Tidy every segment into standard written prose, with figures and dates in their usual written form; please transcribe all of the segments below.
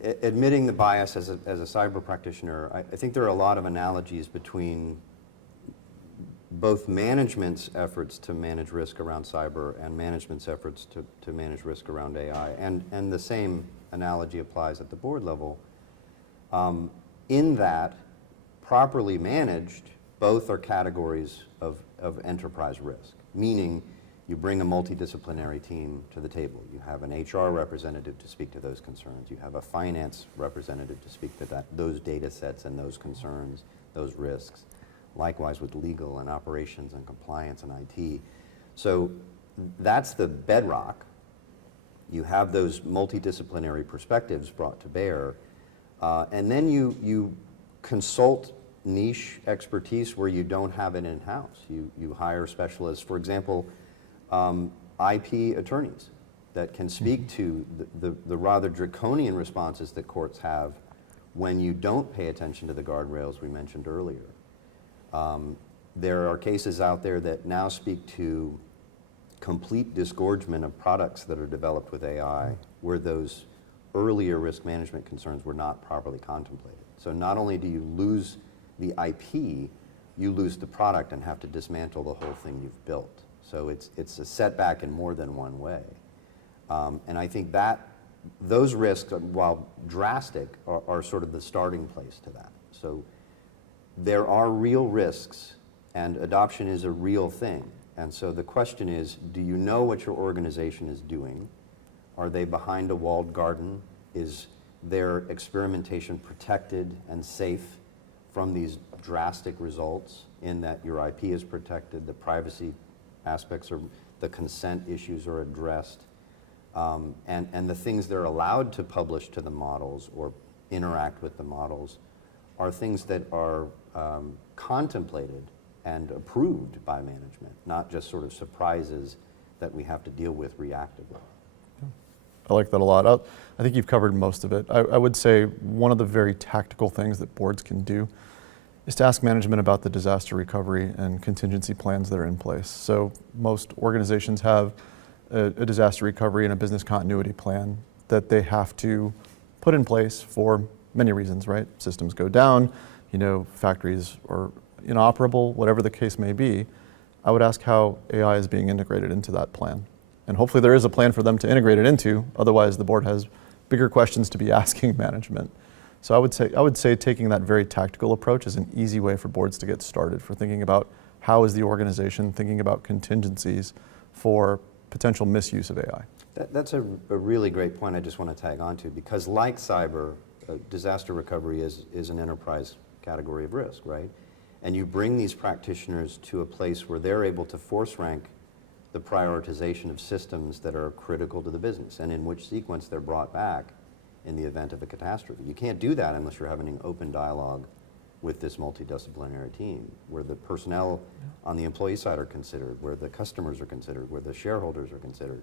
admitting the bias as a cyber practitioner, I think there are a lot of analogies between both management's efforts to manage risk around cyber and management's efforts to manage risk around AI. And the same analogy applies at the board level. In that, properly managed, both are categories of enterprise risk, meaning you bring a multidisciplinary team to the table. You have an HR representative to speak to those concerns. You have a finance representative to speak to those data sets and those concerns, those risks. Likewise with legal and operations and compliance and IT. So that's the bedrock. You have those multidisciplinary perspectives brought to bear, and then you consult niche expertise where you don't have it in-house. You hire specialists, for example, IP attorneys that can speak to the rather draconian responses that courts have when you don't pay attention to the guardrails we mentioned earlier. There are cases out there that now speak to complete disgorgement of products that are developed with AI where those earlier risk management concerns were not properly contemplated. So not only do you lose the IP, you lose the product and have to dismantle the whole thing you've built. So it's a setback in more than one way. And I think that those risks, while drastic, are sort of the starting place to that. So there are real risks, and adoption is a real thing. And so the question is, do you know what your organization is doing? Are they behind a walled garden? Is their experimentation protected and safe from these drastic results in that your IP is protected, the privacy aspects, or the consent issues are addressed, and the things they're allowed to publish to the models or interact with the models are things that are contemplated and approved by management, not just sort of surprises that we have to deal with reactively. I like that a lot. I think you've covered most of it. I would say one of the very tactical things that boards can do is to ask management about the disaster recovery and contingency plans that are in place. So most organizations have a disaster recovery and a business continuity plan that they have to put in place for many reasons, right? Systems go down, factories are inoperable, whatever the case may be. I would ask how AI is being integrated into that plan. And hopefully there is a plan for them to integrate it into, otherwise the board has bigger questions to be asking management. So I would say taking that very tactical approach is an easy way for boards to get started for thinking about how is the organization thinking about contingencies for potential misuse of AI. That's a really great point I just want to tag on to, because like cyber, disaster recovery is an enterprise category of risk, right? And you bring these practitioners to a place where they're able to force rank the prioritization of systems that are critical to the business and in which sequence they're brought back in the event of a catastrophe. You can't do that unless you're having an open dialogue with this multidisciplinary team, where the personnel on the employee side are considered, where the customers are considered, where the shareholders are considered.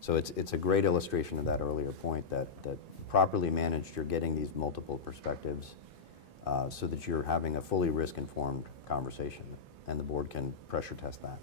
So it's a great illustration of that earlier point that properly managed, you're getting these multiple perspectives so that you're having a fully risk-informed conversation, and the board can pressure test that.